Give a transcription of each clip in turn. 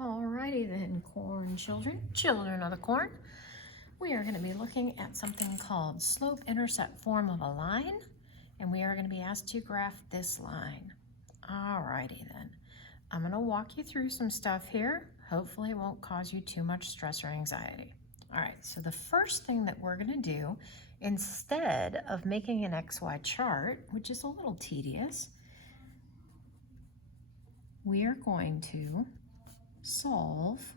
Alrighty then, corn children of the corn. We are going to be looking at something called slope-intercept form of a line, and we are going to be asked to graph this line. Alrighty then. I'm going to walk you through some stuff here. Hopefully it won't cause you too much stress or anxiety. Alright, so the first thing that we're going to do, instead of making an XY chart, which is a little tedious, we are going to solve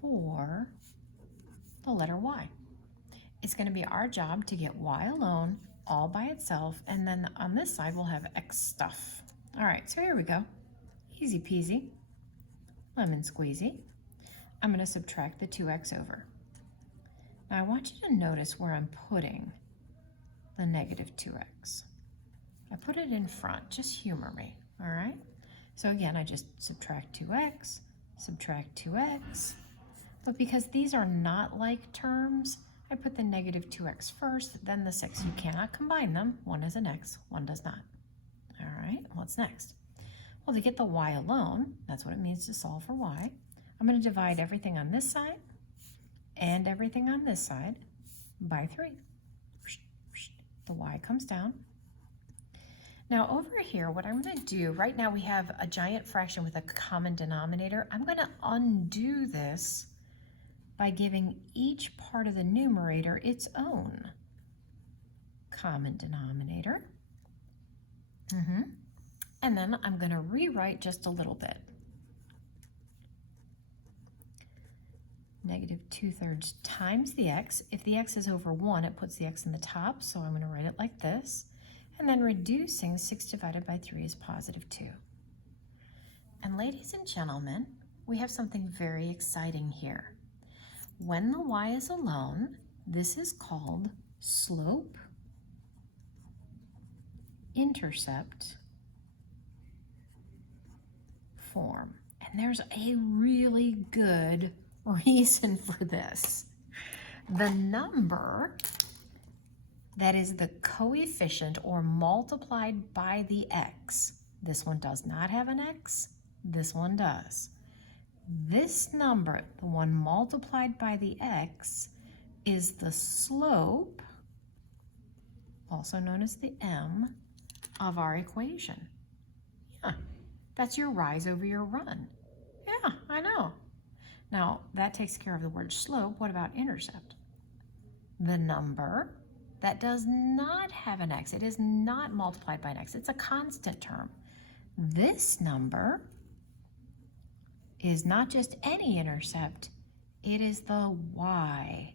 for the letter Y. It's going to be our job to get Y alone, all by itself, and then on this side we'll have X stuff. All right, so here we go. Easy peasy, lemon squeezy. I'm going to subtract the 2X over. Now I want you to notice where I'm putting the negative 2X. I put it in front, just humor me, all right? So again, I just subtract 2X, subtract 2X, but because these are not like terms, I put the negative 2X first, then the 6. You cannot combine them. One is an X, one does not. All right, what's next? Well, to get the Y alone, that's what it means to solve for Y, I'm going to divide everything on this side and everything on this side by 3. The Y comes down. Now over here, what I'm going to do, right now we have a giant fraction with a common denominator. I'm going to undo this by giving each part of the numerator its own common denominator. And then I'm going to rewrite just a little bit. Negative 2/3 times the X. If the X is over 1, it puts the X in the top, so I'm going to write it like this. And then reducing 6 divided by 3 is positive 2. And ladies and gentlemen, we have something very exciting here. When the Y is alone, this is called slope-intercept form. And there's a really good reason for this. The number that is the coefficient or multiplied by the X. This one does not have an X, this one does. This number, the one multiplied by the X, is the slope, also known as the M, of our equation. Yeah, that's your rise over your run. Yeah, I know. Now, that takes care of the word slope. What about intercept? The number that does not have an X. It is not multiplied by an X. It's a constant term. This number is not just any intercept. It is the Y-intercept.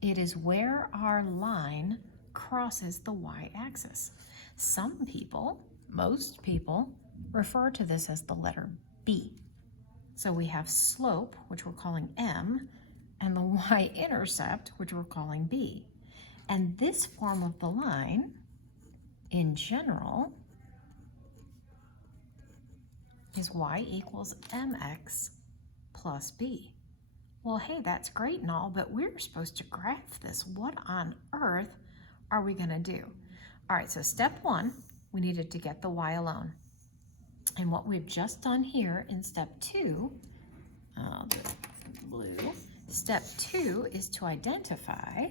It is where our line crosses the Y-axis. Some people, most people, refer to this as the letter B. So we have slope, which we're calling M, and the Y-intercept, which we're calling B. And this form of the line, in general, is Y equals MX plus B. Well, hey, that's great and all, but we're supposed to graph this. What on earth are we going to do? All right, so step 1, we needed to get the Y alone. And what we've just done here in step 2, the blue, step 2 is to identify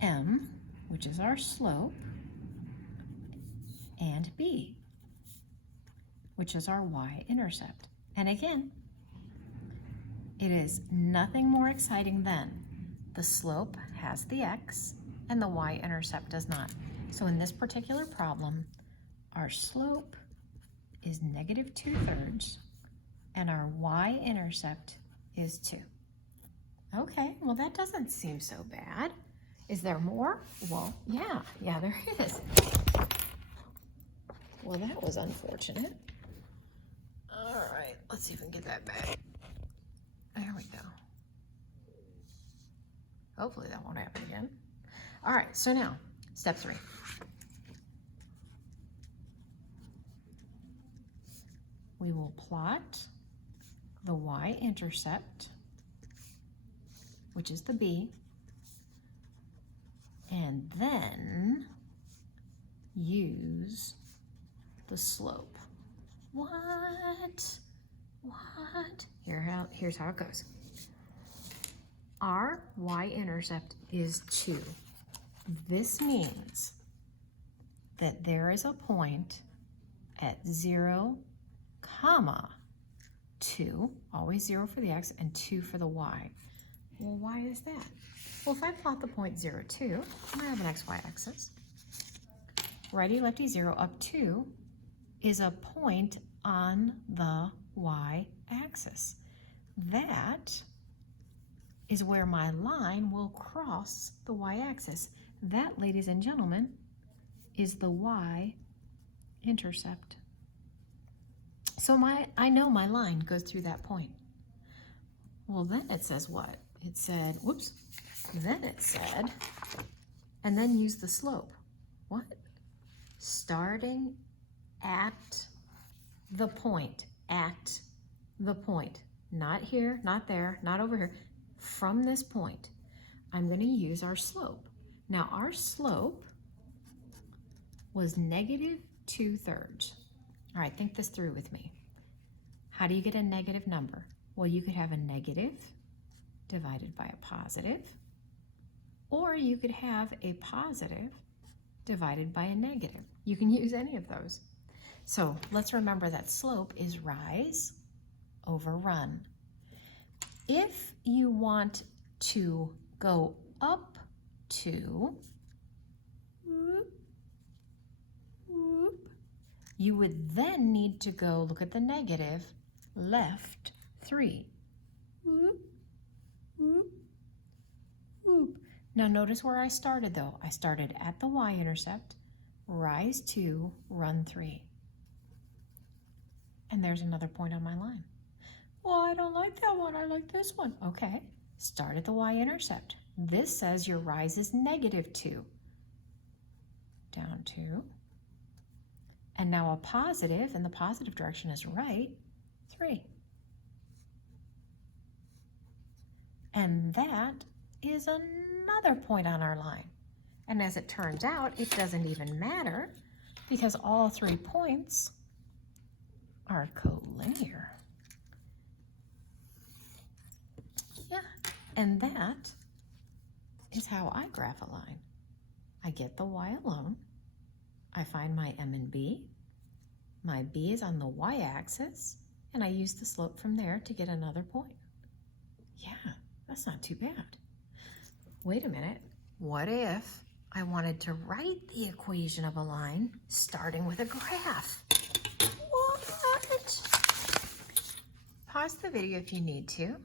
M, which is our slope, and B, which is our Y-intercept. And again, it is nothing more exciting than the slope has the X and the Y-intercept does not. So in this particular problem, our slope is negative 2/3 and our Y-intercept is 2. Okay, well that doesn't seem so bad. Is there more? Well, yeah, there is. Well, that was unfortunate. All right, let's see if we can get that back. There we go. Hopefully that won't happen again. All right, so now, step 3. We will plot the Y-intercept, which is the B, and then use the slope. What? What? Here's how it goes. Our y-intercept is 2. This means that there is a point at 0, 2, always 0 for the x and 2 for the y. Well, why is that? Well, if I plot the point 0, 2, I have an xy axis. Righty, lefty, 0, up 2 is a point on the y-axis. That is where my line will cross the y-axis. That, ladies and gentlemen, is the y-intercept. So I know my line goes through that point. Well, then it says what? It said, whoops, then it said, and then use the slope. What? Starting at the point, not here, not there, not over here. From this point, I'm going to use our slope. Now, our slope was -2/3. All right, think this through with me. How do you get a negative number? Well, you could have a negative divided by a positive, or you could have a positive divided by a negative. You can use any of those. So let's remember that slope is rise over run. If you want to go up to, you would then need to go, look at the negative, left 3. Now notice where I started though. I started at the y-intercept, rise 2, run 3. And there's another point on my line. Well, I don't like that one, I like this one. Okay, start at the y-intercept. This says your rise is -2. Down 2. And now a positive, and the positive direction is right, 3. And that is another point on our line. And as it turns out, it doesn't even matter because all 3 points are collinear. Yeah, and that is how I graph a line. I get the y alone. I find my m and b. My b is on the y-axis, and I use the slope from there to get another point. Yeah, that's not too bad. Wait a minute. What if I wanted to write the equation of a line starting with a graph? What? Pause the video if you need to.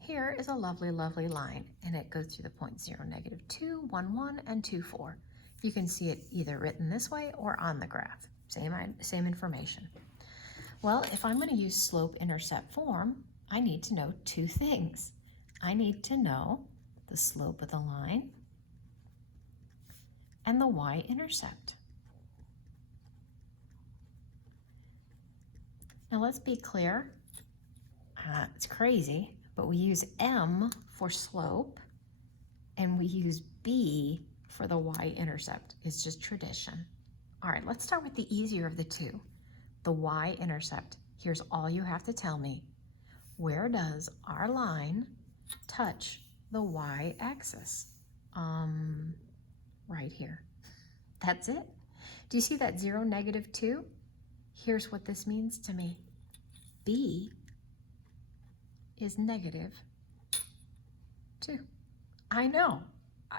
Here is a lovely, lovely line, and it goes through the points 0, -2, 1, 1, and 2, 4. You can see it either written this way or on the graph. Same information. Well, if I'm going to use slope-intercept form, I need to know 2 things. I need to know the slope of the line and the y-intercept. Now let's be clear. It's crazy, but we use m for slope and we use b for the y-intercept. It's just tradition. All right, let's start with the easier of the 2, the y-intercept. Here's all you have to tell me. Where does our line touch the y-axis? Right here. That's it. Do you see that 0, -2? Here's what this means to me. B is -2. I know,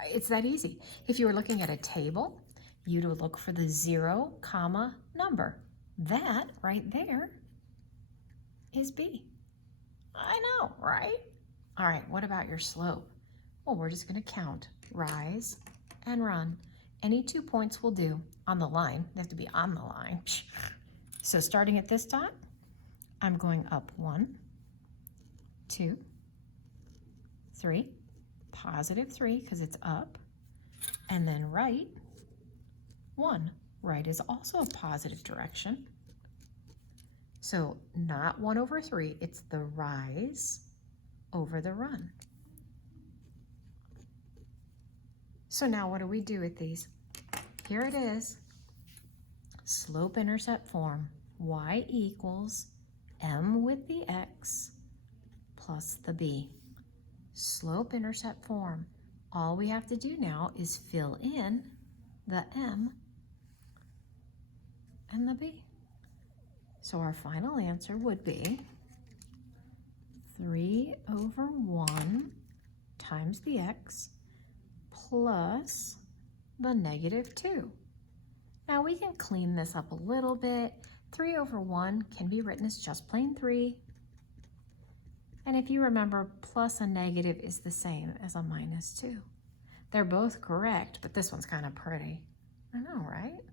it's that easy. If you were looking at a table, you'd look for the 0, number. That right there is B. I know, right? All right, what about your slope? Well, we're just going to count rise and run. Any 2 points will do on the line. They have to be on the line. So starting at this dot, I'm going up 1, 2, 3, +3 because it's up, and then right 1. Right is also a positive direction. So not 1/3, it's the rise over the run. So now what do we do with these? Here it is. Slope-intercept form. Y equals m with the x plus the b. Slope-intercept form. All we have to do now is fill in the m and the b. So our final answer would be 3/1 times the x plus the -2. Now we can clean this up a little bit. 3/1 can be written as just plain 3. And if you remember, plus a negative is the same as a -2. They're both correct, but this one's kind of pretty. I know, right?